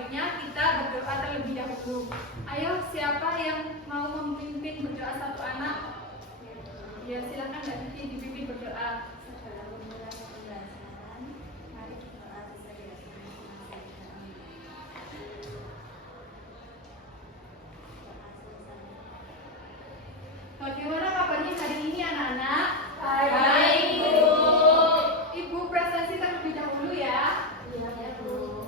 sebaiknya kita berdoa terlebih dahulu. Ayo, siapa yang mau memimpin berdoa satu anak? Ya, silakan Mbak Titi dipimpin berdoa. Bagaimana kabarnya hari ini anak-anak? Baik, Bu. Ibu presentasi terlebih dahulu ya. Iya, Bu.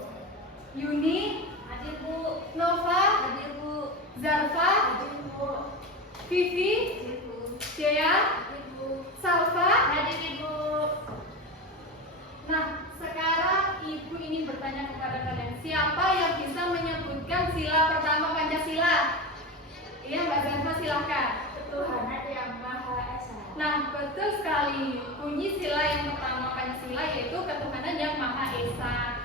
Yuni, Hadir, Bu. Nova, Hadir, Bu. Zarfa, Hadir, Bu. Vivi, Hadir, Bu. Dea, Hadir, Bu. Salva. Hadir, Ibu. Nah, sekarang Ibu ingin bertanya kepada kalian, siapa yang bisa menyebutkan sila pertama Pancasila? Iya, Mbak Zarfa, silakan. Ketuhanan yang Maha Esa. Nah, betul sekali. Bunyi sila yang pertama Pancasila yaitu ketuhanan yang Maha Esa.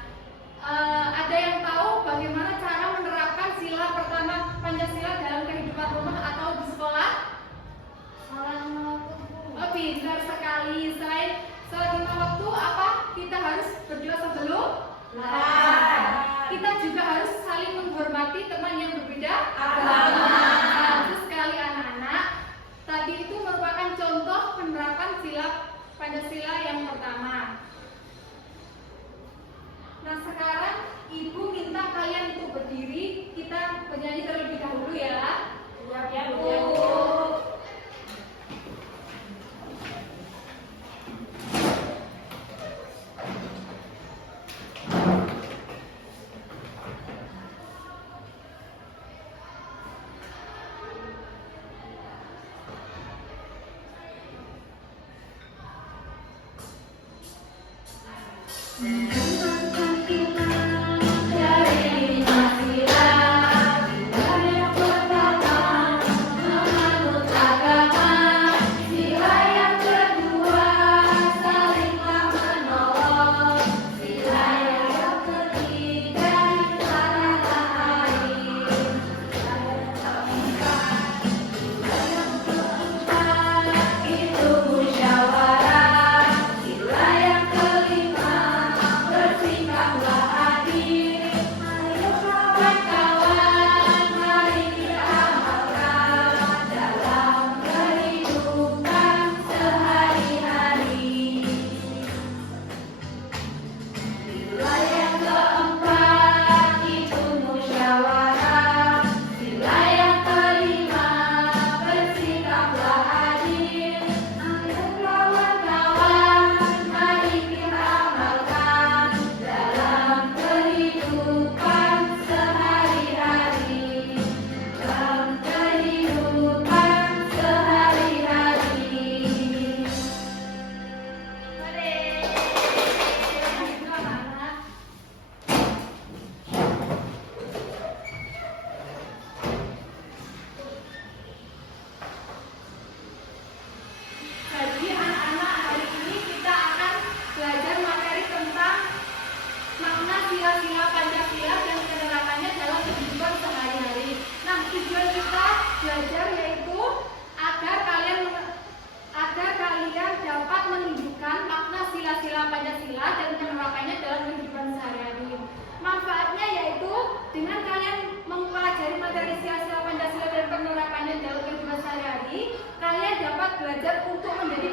Ada yang tahu bagaimana cara menerapkan sila pertama Pancasila dalam kehidupan rumah atau di sekolah? Salam mengatur, Bu. Oh, pintar sekali. Selain sholat lima waktu, apa kita harus berdoa sebelum? Kita juga harus saling menghormati teman yang berbeda Agama. Bagus sekali anak-anak. Tadi itu merupakan contoh penerapan sila Pancasila yang pertama. Nah, sekarang Ibu minta kalian untuk berdiri. Kita bernyanyi terlebih dahulu ya. Ya, Bu. Dari lima sila, sila yang pertama menganut agama, sila yang kedua salinglah menolong, sila yang ketiga saling menghargai, sila yang keempat itu musyawarah, sila yang kelima bersikaplah adil. Ayo kawan-kawan, mari kita amalkan dalam kehidupan sehari-hari. Sila yang keempat itu musyawarah, sila yang kelima bersikaplah adil. Ayo kawan-kawan, mari kita amalkan dalam kehidupan sehari-hari. Dalam kehidupan sehari-hari. Jadi anak-anak, hari ini kita akan belajar materi tentang makna sila-sila Pancasila dan penerapannya dalam kehidupan sehari-hari. Nah, tujuan kita belajar yaitu agar kalian dapat menunjukkan makna sila-sila Pancasila dan penerapannya dalam kehidupan sehari-hari. Manfaatnya yaitu dengan kalian mempelajari materi sila-sila Pancasila dan penerapannya dalam kehidupan sehari-hari, kalian dapat belajar untuk menjadi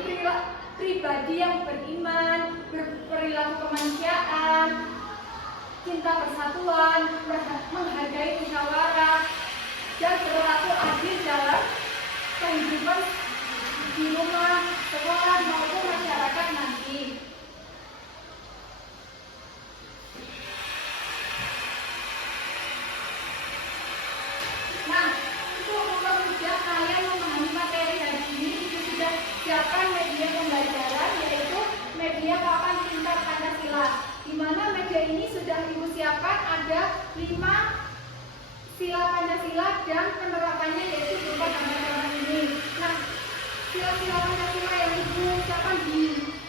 pribadi yang beriman, berperilaku kemanusiaan, cinta persatuan, menghargai musyawarah, dan berlaku adil dalam kehidupan di rumah, sekolah, maupun masyarakat nanti. Nah, untuk mempermudah kalian memahami materi hari ini, Ibu sudah siapkan media pembelajaran, yaitu media Papan Pintar Pancasila. Di mana media ini sudah Ibu siapkan ada 5 sila Pancasila dan penerapannya yaitu berupa gambar-gambar ini. Nah, sila-sila Pancasila yang Ibu siapkan di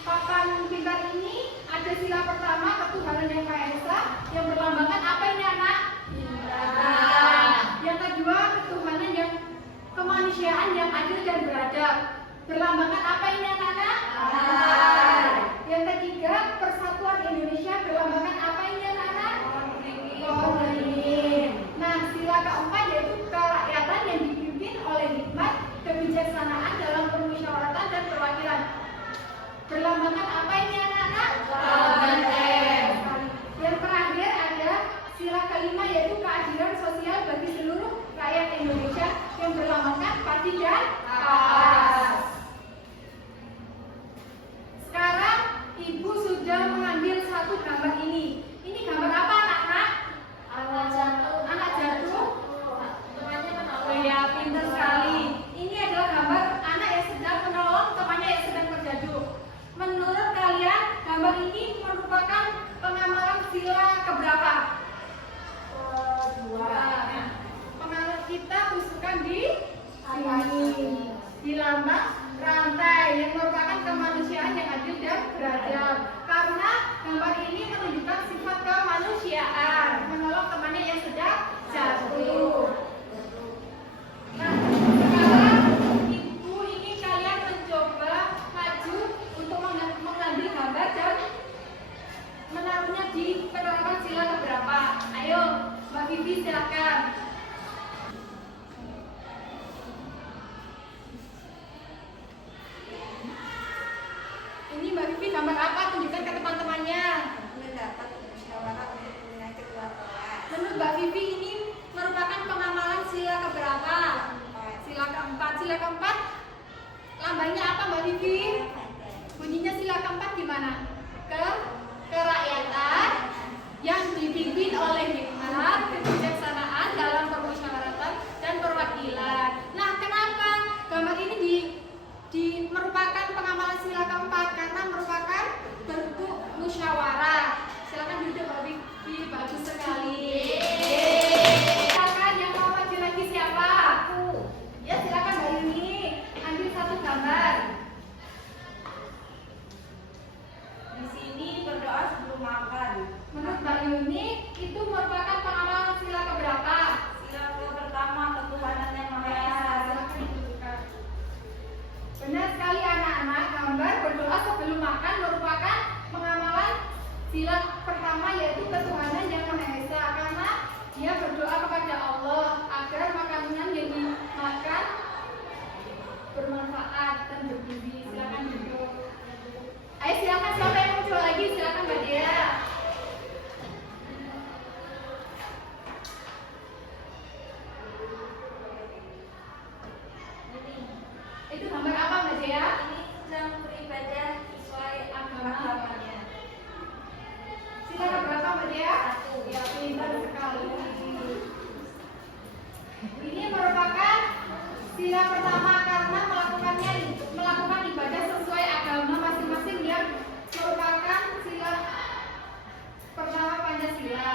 papan pintar ini ada sila pertama ketuhanan yang Maha Esa yang berlambangkan apa ini anak? Yang kedua ketuhanan yang kemanusiaan yang adil dan beradab berlambangkan apa ini anak-anak? Yang ketiga persatuan Indonesia berlambangkan apa ini anak-anak? Pohon melambangkan apa ini anak-anak? Benteng. Yang terakhir ada sila kelima yaitu keadilan sosial bagi seluruh rakyat Indonesia yang berlambangkan padi dan kapas. Sekarang ibu sudah mengambil satu gambar ini. Ini gambar apa anak-anak? Anak jatuh. Anak jatuh. Temannya Oh menolong. ya, pintar sekali. Ini adalah gambar anak yang sedang menolong temannya yang sedang terjatuh. Menurut kalian, gambar ini merupakan pengamalan sila keberapa? Kedua. Pengamalan kita khususkan di Atas. sini, di lambang rantai yang merupakan kemanusiaan yang adil dan beradab. Karena gambar ini menunjukkan sifat kemanusiaan, menolong temannya yang sedang jatuh. Nah, sekarang ibu ingin kalian mencoba maju untuk mengambil gambar dan menaruhnya di penerapan sila keberapa. Ayo, Mbak Vivi silakan. Ini Mbak Vivi gambar apa? Tunjukkan ke teman-temannya. Mendapat musyawarah untuk menilai kedua kelas. Menurut Mbak Vivi ini merupakan pengamalan sila keberapa? Sila keempat. Sila keempat lambangnya apa Mbak Vivi? Bunyinya sila keempat gimana? Kerakyatan yang dipimpin oleh hikmat, kebijaksanaan dalam permusyawaratan dan perwakilan. Nah, kenapa gambar ini merupakan pengamalan sila keempat? Karena merupakan bentuk musyawarah. Silakan duduk Mbak Vivi, bagus sekali. Silakan yang mau maju lagi siapa? Aku. Ya silakan Mbak Yuni, ambil satu gambar. Di sini berdoa sebelum makan. Menurut Mbak Yuni, itu merupakan pengamalan sila keberapa? Sila pertama, ketuhanan yang Maha Ya, Esa. silakan ditunjukkan. Benar sekali anak-anak, gambar berdoa sebelum makan merupakan pengamalan sila pertama yaitu ketuhanan yang Maha Esa, karena dia berdoa kepada Allah agar makanan yang dimakan bermanfaat dan bergizi. Silakan duduk. Ayo silakan siapa yang mau coba lagi, silakan Mbak Dea. Itu gambar apa Mbak Dea? Ini sedang beribadah sesuai agamanya. Sila keberapa Mbak Dea? Satu. Ya, pintar sekali. Ini merupakan sila pertama karena melakukan ibadah sesuai agama masing-masing yang merupakan sila pertama Pancasila.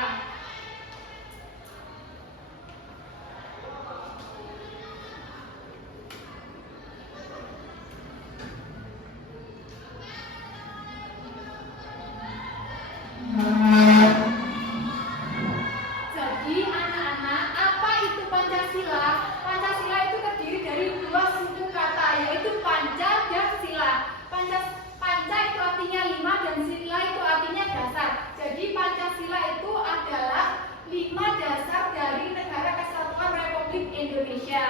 Jadi anak-anak, apa itu Pancasila? Pancasila itu terdiri dari dua suku kata, yaitu panca dan sila. Panca itu artinya 5 dan sila itu artinya dasar. Jadi Pancasila itu adalah 5 dasar dari Negara Kesatuan Republik Indonesia.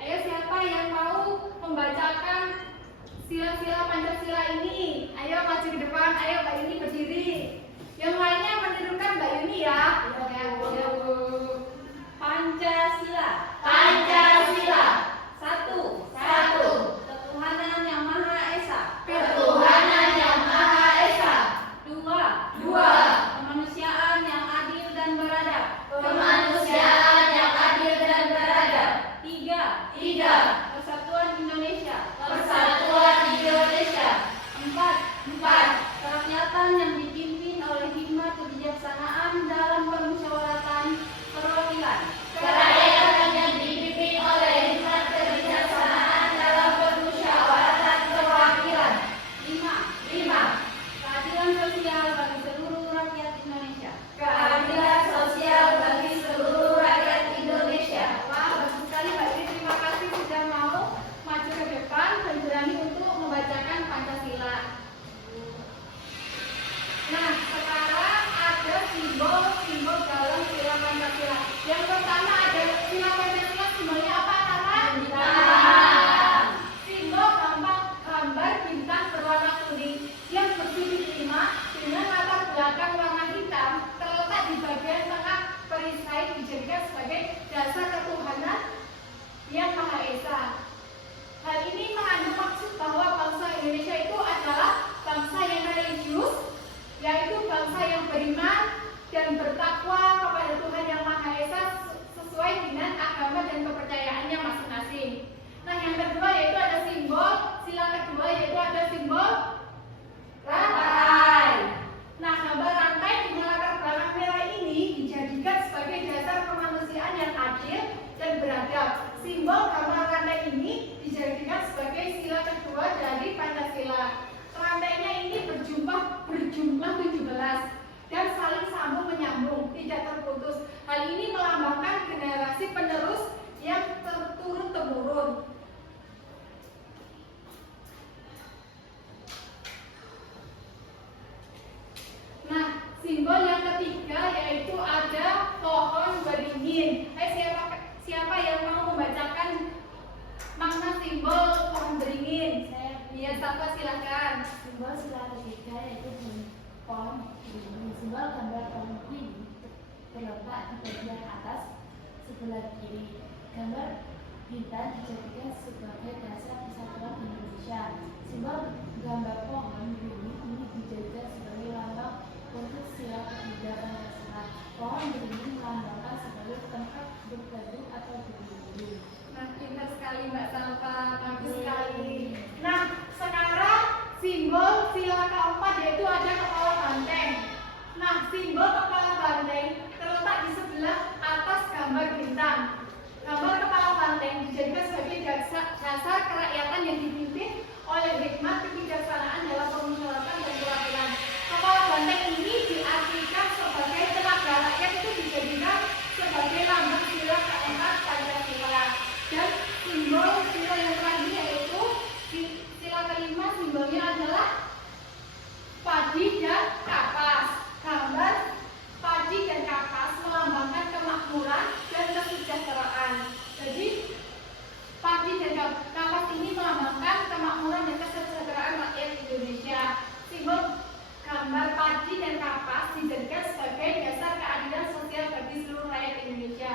Ayo siapa yang mau membacakan sila-sila Pancasila ini? Ayo maju ke depan, ayo Mbak Yuni berdiri. Yang lainnya menirukan Mbak Yuni ya. Ya, Bu. Pancasila. Pancasila. Satu. Satu. Ketuhanan yang Maha Esa. Ketuhanan yang Maha Esa. Dua. Dua. Kemanusiaan yang adil dan beradab. Kemanusiaan yang adil dan beradab. Tiga. Tiga. Persatuan Indonesia. Persatuan Indonesia. Empat. Empat. Kerakyatan yang dipimpin oleh hikmat kebijaksanaan dalam permusyawaratan perwakilan. Kerakyatan yang dipimpin kuning yang bersudut 5 dengan latar belakang warna hitam terletak di bagian tengah perisai dijadikan sebagai dasar ketuhanan yang Maha Esa. Hal ini mengandung maksud bahwa bangsa Indonesia itu adalah bangsa yang religius, yaitu bangsa yang beriman dan bertakwa kepada Tuhan yang Maha Esa sesuai dengan agama dan kepercayaannya masing-masing. Nah, yang kedua yaitu ada simbol, sila kedua yaitu ada simbol rantai. Nah, gambar rantai dengan latar belakang merah ini dijadikan sebagai dasar kemanusiaan yang adil dan beradab. Simbol gambar rantai ini dijadikan sebagai sila kedua dari Pancasila. Rantainya ini berjumlah 17 dan saling sambung menyambung, tidak terputus. Hal ini melambangkan generasi penerus yang turun temurun. Nah, simbol yang ketiga yaitu ada pohon beringin. Siapa yang mau membacakan makna simbol pohon beringin? Iya, siapa silakan. Simbol sila ketiga yaitu pohon beringin. Simbol gambar pohon beringin terletak di bagian atas sebelah kiri. Gambar bintang dijadikan sebagai dasar kesatuan Indonesia. Simbol gambar pohon beringin ini dijadikan sebagai lambang untuk sila ketiga Pancasila. Pohon beringin melambangkan sebagai tempat berteduh atau berdiri. Nah, pintar sekali Mbak Salva, bagus sekali. Nah, sekarang simbol sila keempat yaitu ada kepala banteng. Nah, simbol kepala banteng terletak di sebelah atas gambar bintang. Gambar kepala banteng dijadikan sebagai dasar kerakyatan yang dipimpin oleh hikmat kebijaksanaan dalam pemusyawaratan dan perwakilan. Kepala banteng ini diartikan sebagai tenaga rakyat itu dijadikan sebagai lambang sila keempat Pancasila. Dan simbol sila yang terakhir yaitu sila kelima, simbolnya adalah padi dan kapas. Gambar padi dan kapas melambangkan kemakmuran dan kesejahteraan. Jadi padi dan kapas ini melambangkan kemakmuran dan kesejahteraan rakyat Indonesia. Simbol gambar padi dan kapas dijadikan sebagai dasar keadilan sosial bagi seluruh rakyat Indonesia.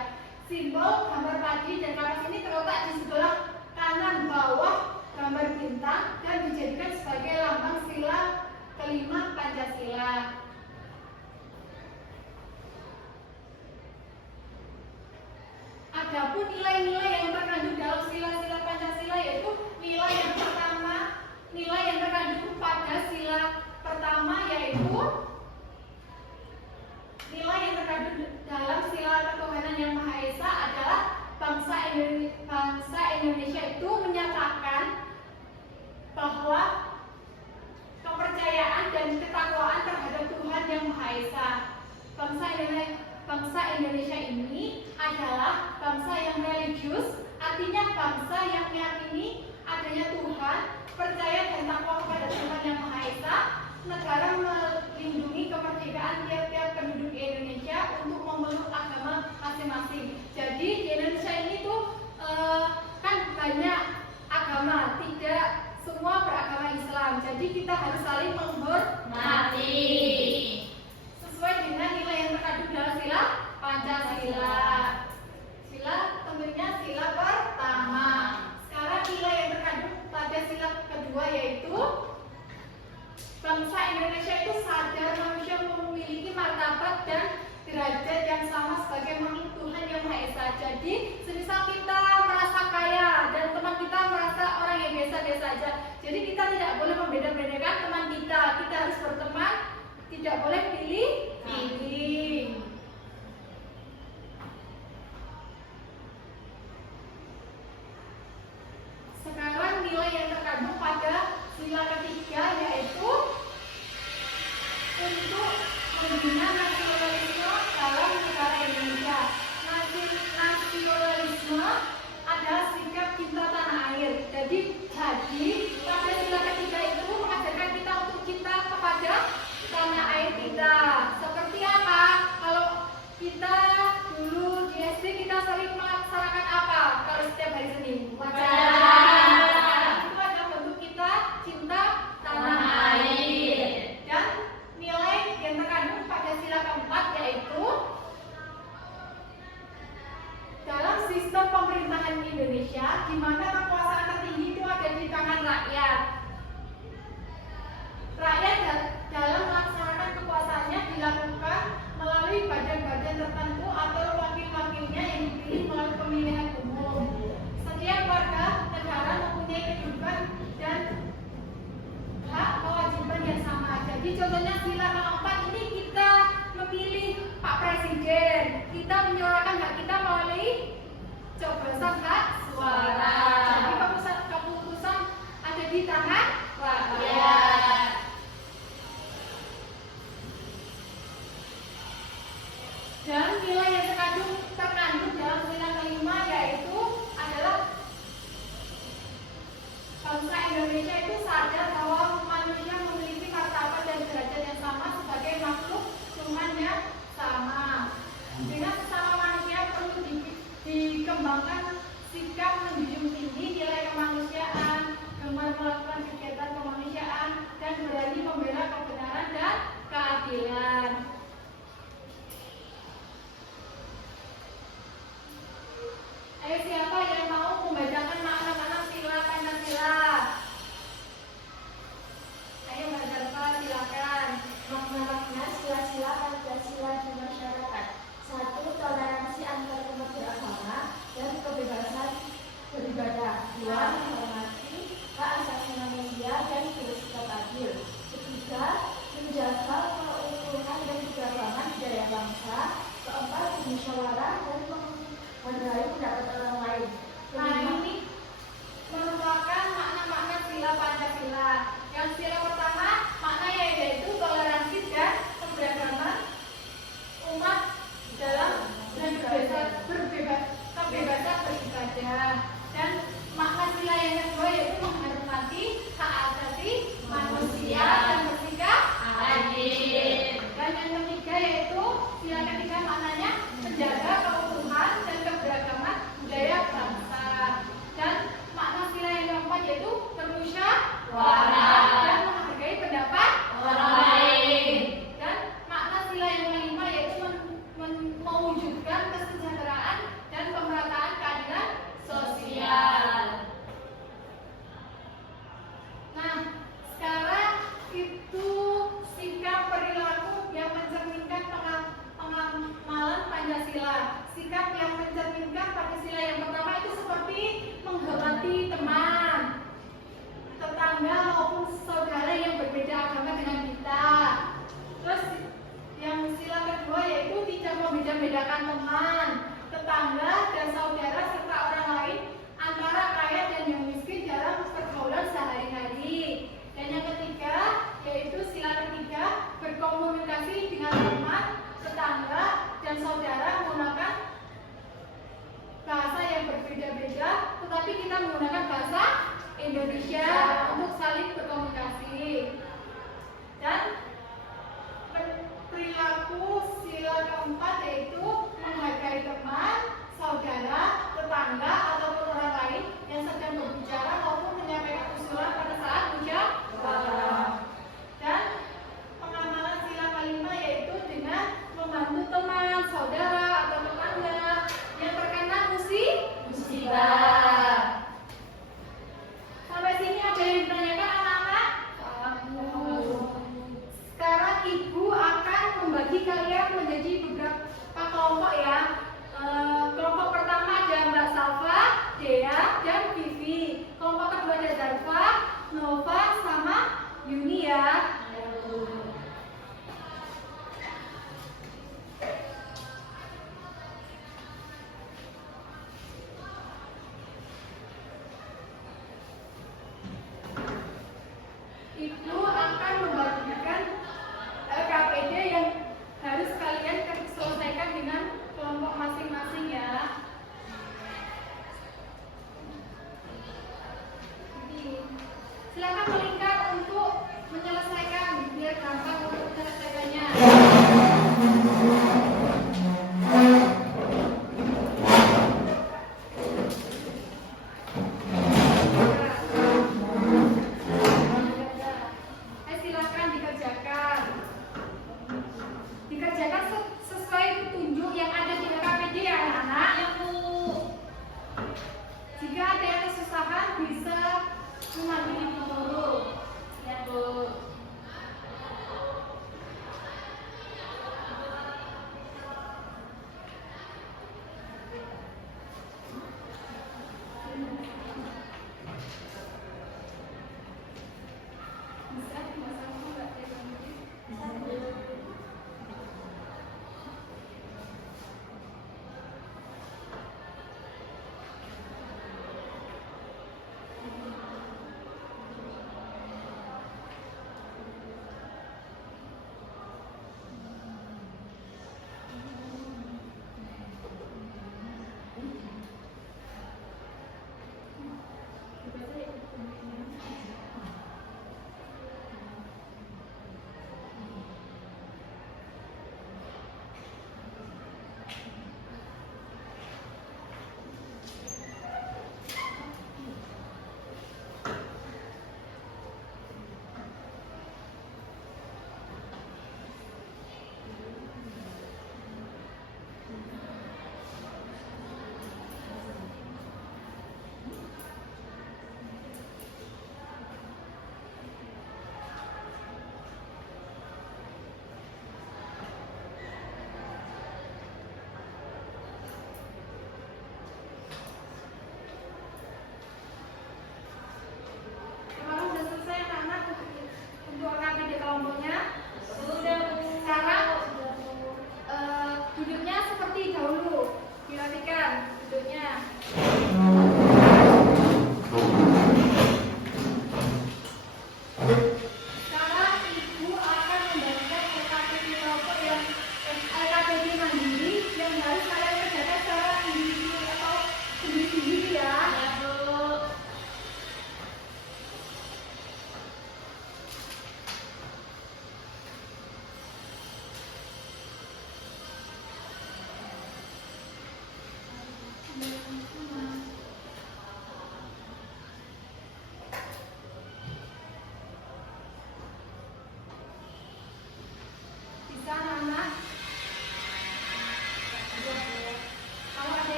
Simbol gambar padi dan kapas ini terletak di sebelah kanan bawah gambar bintang dan dijadikan sebagai lambang sila kelima Pancasila. Adapun nilai-nilai yang terkandung dalam sila-sila Pancasila yaitu nilai yang pertama, nilai yang terkandung pada sila pertama yaitu nilai yang terkandung dalam sila ketuhanan yang Maha Esa adalah bangsa Indonesia itu menyatakan bahwa kepercayaan dan ketakwaan terhadap Tuhan yang Maha Esa. Bangsa Indonesia ini adalah bangsa yang religius, artinya bangsa yang meyakini adanya Tuhan, percaya dan takwa kepada Tuhan yang Maha Esa. Negara melindungi kemerdekaan tiap-tiap penduduk Indonesia untuk memeluk agama masing-masing. Jadi di Indonesia ini tuh kan banyak agama, tidak semua beragama Islam. Jadi kita harus saling menghormati sesuai dengan nilai yang terkandung dalam sila Pancasila. Sila tentunya sila pertama. Sekarang nilai yang terkandung pada sila kedua yaitu bangsa Indonesia itu sadar manusia memiliki martabat dan derajat yang sama sebagai makhluk Tuhan yang Maha Esa. Jadi, semisal kita merasa kaya dan teman kita merasa orang yang biasa-biasa saja. Jadi kita tidak boleh membeda-bedakan teman kita. Kita harus berteman, contohnya sila keempat ini kita memilih Pak Presiden, kita menyuarakan hak kita melalui coblosan hak suara. Jadi keputusan ada di tangan rakyat. Dan nilai yang terkandung dalam sila kelima yaitu adalah bangsa Indonesia itu sadar bahwa manusia memiliki martabat dan derajat yang sama sebagai makhluk Tuhan yang sama. Dengan sesama manusia perlu dikembangkan sikap menjunjung tinggi nilai kemanusiaan, gemar melakukan kegiatan kemanusiaan, dan berani membela kebenaran dan keadilan. Ayo siapa yang mau membacakan makna-makna sila Pancasila? Ayo Mbak Zarfa, silakan. Makna-makna sila-sila Pancasila di masyarakat. 1. Toleransi antar umat beragama dan kebebasan beribadah. 2. Menghormati hak asasi manusia dan bersikap adil. 3. Menjaga keutuhan dan keberagaman budaya bangsa. 4. Bermusyawarah dan menghargai pendapat orang lain. Nah ini merupakan makna-makna sila Pancasila. Yang sila pertama maknanya yaitu toleransi dan keberagaman umat dalam dan kebebasan beribadah. Dan makna sila yang kedua yaitu menghormati hak asasi manusia dan bersikap adil. Dan yang ketiga yaitu sila ketiga maknanya menjaga keutuhan dan keberagaman budaya bangsa. Dan makna sila yang keempat yaitu bermusyawarah dan menghargai pendapat orang lain. Dan makna sila yang kelima yaitu mewujudkan kesejahteraan dan pemerataan keadilan sosial. Nah, sekarang itu sikap perilaku yang mencerminkan pengamalan Pancasila. Sikap yang mencerminkan Pancasila yang pertama itu seperti menghormati teman, tetangga maupun saudara yang berbeda agama dengan kita. Terus yang sila kedua yaitu tidak membeda-bedakan teman, tetangga dan saudara serta orang lain antara kaya dan yang miskin dalam pergaulan sehari-hari. Dan yang ketiga yaitu sila ketiga berkomunikasi dengan teman, tetangga dan saudara menggunakan bahasa yang berbeda-beda, tetapi kita menggunakan bahasa Indonesia untuk saling berkomunikasi. Dan perilaku sila keempat yaitu menghargai teman, saudara, tetangga ataupun orang lain yang sedang berbicara maupun menyampaikan usulan pada saat musyawarah. Dan pengamalan sila kelima yaitu dengan membantu teman, saudara atau tetangga yang terkena musibah. Sampai sini ada yang ditanyakan anak-anak? Sekarang ibu akan membagi kalian menjadi beberapa kelompok ya. Kelompok pertama ada Mbak Salva, Dea, dan Vivi. Kelompok kedua ada Zarfa, Nova, sama Yuni ya. Itu akan membagikan KPD yang harus kalian selesaikan dengan kelompok masing-masing ya. Silakan melingkar untuk menyelesaikan biar gampang untuk menyelesaikannya.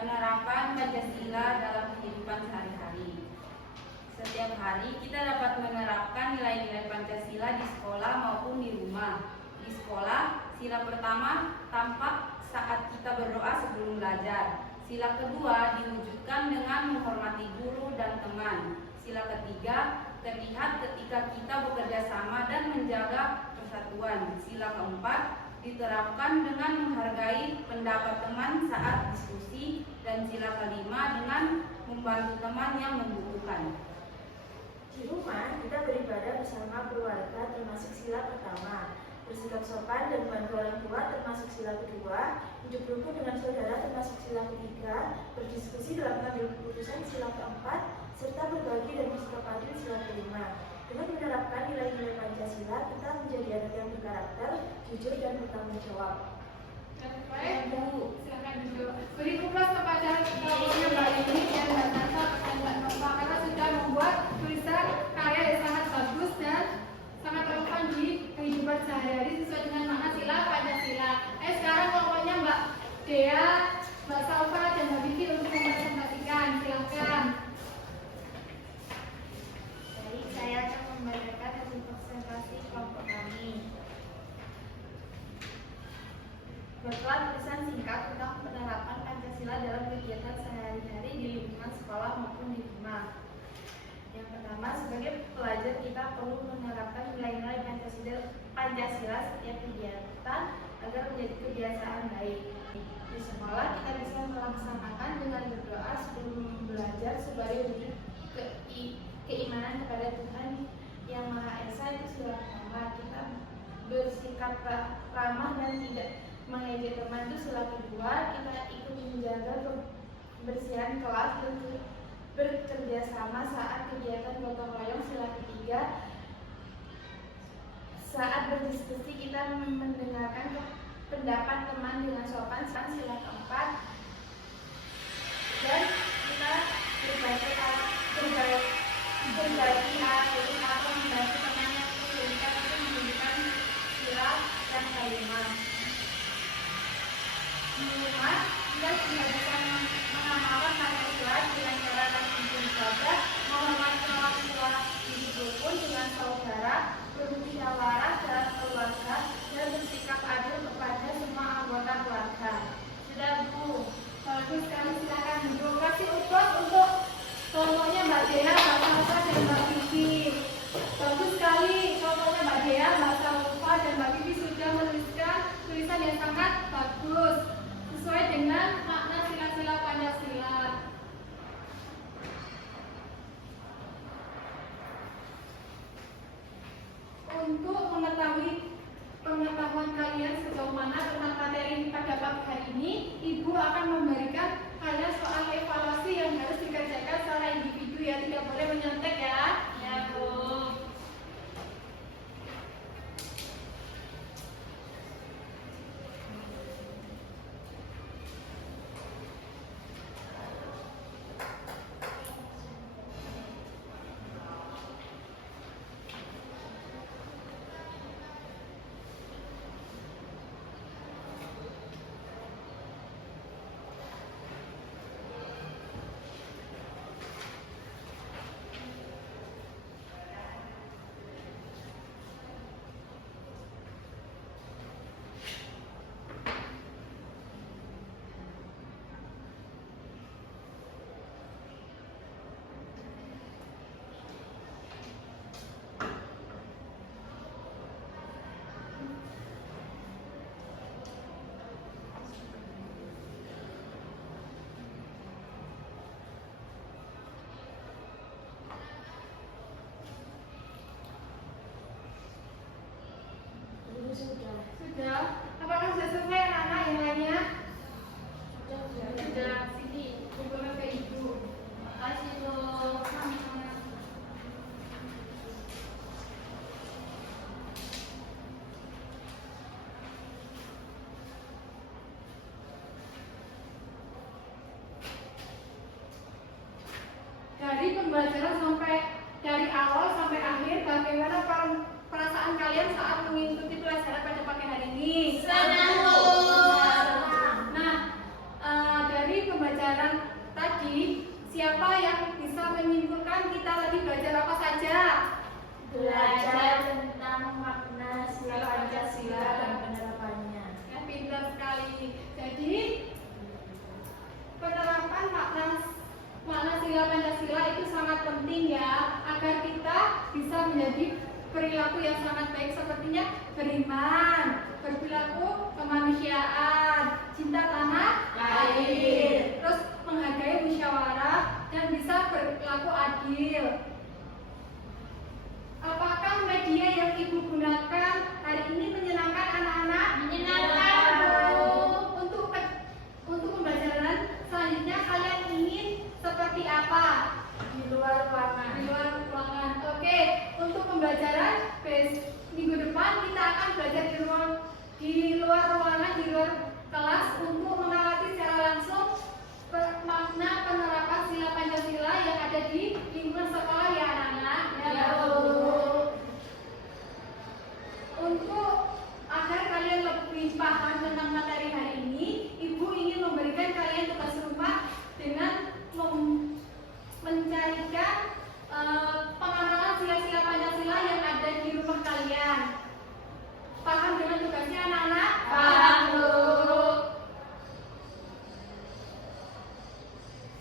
penerapan Pancasila dalam kehidupan sehari-hari. Setiap hari kita dapat menerapkan nilai-nilai Pancasila di sekolah maupun di rumah. Di sekolah, sila pertama tampak saat kita berdoa sebelum belajar. Sila kedua diwujudkan dengan menghormati guru dan teman. Sila ketiga terlihat ketika kita bekerja sama dan menjaga persatuan. Sila keempat diterapkan dengan menghargai pendapat teman saat diskusi, dan sila kelima dengan membantu teman yang membutuhkan. Di rumah, kita beribadah bersama keluarga termasuk sila pertama. Bersikap sopan dan membantu orang tua termasuk sila kedua. Hidup rukun dengan saudara termasuk sila ketiga. Berdiskusi dalam mengambil keputusan sila keempat. Serta berbagi dan bersikap adil sila kelima. Dengan menerapkan nilai-nilai Pancasila, kita menjadi anak yang berkarakter, jujur dan bertanggung jawab. Baik, Bu, silakan duduk. Beri kupas kepada ketuanya Mbak Lini dan Mbak Tata dan Mbak Nova karena sudah membuat tulisan karya yang sangat bagus dan sangat relevan di kehidupan sehari-hari sesuai dengan makna sila Pancasila. Sekarang pokoknya Mbak Dea, Mbak Salva dan Mbak Vivi untuk mempresentasikan. Silakan. Baik, saya akan membacakan hasil presentasi kelompok kami. Berikutlah tulisan singkat tentang penerapan Pancasila dalam kegiatan sehari-hari di lingkungan sekolah maupun di rumah. Yang pertama, sebagai pelajar kita perlu menerapkan nilai-nilai Pancasila setiap kegiatan agar menjadi kebiasaan baik. Di sekolah kita bisa melaksanakan dengan berdoa sebelum belajar sebagai wujud keimanan kepada Tuhan Yang Maha Esa. Itu sila pertama. Kita bersikap ramah dan tidak mengejek teman. Itu sila kedua. Kita ikut menjaga kebersihan kelas dan bekerja sama saat kegiatan gotong royong. Sila ketiga, saat berdiskusi kita mendengarkan pendapat teman dengan sopan. Sila keempat, dan kita berbagi atau membantu teman yang kesulitan. Itu menunjukkan sila yang kelima. Di rumah kita juga bisa mengamalkan Pancasila dengan cara rajin ibadah, menghormati orang tua, hidup rukun dengan saudara, bermusyawarah dalam keluarga, dan bersikap adil kepada semua anggota keluarga. Sudah, Bu. Bagus sekali, silakan duduk. Kasih upload untuk kelompoknya Mbak Dea, Mbak Salva dan Mbak Vivi. Bagus sekali, kelompoknya Mbak Dea, Mbak Salva dan Mbak Vivi sudah menuliskan tulisan yang sangat bagus sesuai dengan makna sila-sila Pancasila. Untuk mengetahui pengetahuan kalian sejauh mana tentang materi pada pagi hari ini, Ibu akan memberikan kalian soal evaluasi yang harus dikerjakan secara individu ya, tidak boleh menyontek ya. Ya, Bu. Sudah. Apakah sudah selesai anak-anak yang lainnya? Sudah. Sini, hubungan ke Ibu. Makasih, Bu. Dari pembelajaran dari awal sampai akhir, bagaimana perasaan kalian saat mengikuti pelajaran pada pagi hari ini? Senang, Bu. Nah, dari pembelajaran tadi, siapa yang bisa menyimpulkan kita tadi belajar apa saja? Belajar tentang makna sila Pancasila dan penerapannya. Ya, pintar sekali. Jadi penerapan makna sila Pancasila itu sangat penting ya, agar kita bisa menjadi perilaku yang sangat baik sepertinya beriman, berperilaku kemanusiaan, cinta tanah air, terus menghargai musyawarah dan bisa berperilaku adil. Apakah media yang ibu gunakan hari ini menyenangkan anak-anak? Menyenangkan, Bu. Untuk pembelajaran selanjutnya kalian ingin seperti apa? Di luar ruangan. Di luar ruangan. Oke, untuk pembelajaran minggu depan kita akan belajar di luar ruangan, di luar kelas untuk mengamati secara langsung makna penerapan sila Pancasila yang ada di lingkungan sekolah ya anak-anak. Ya, Bu. Untuk agar kalian lebih paham tentang materi hari ini, Ibu ingin memberikan kalian tugas rumah dengan mencarikan pengamalan sila-sila Pancasila yang ada di rumah kalian. Paham dengan tugasnya anak-anak? Paham, Bu.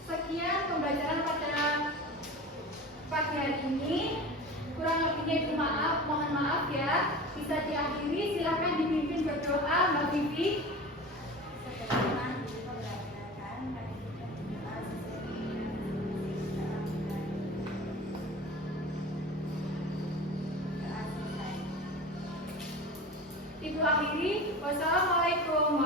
Sekian pembelajaran pada pagi hari ini. Kurang lebihnya Ibu mohon maaf ya. Bisa diakhiri, silahkan dipimpin berdoa Mbak Vivi. Ibu akhiri, wassalamualaikum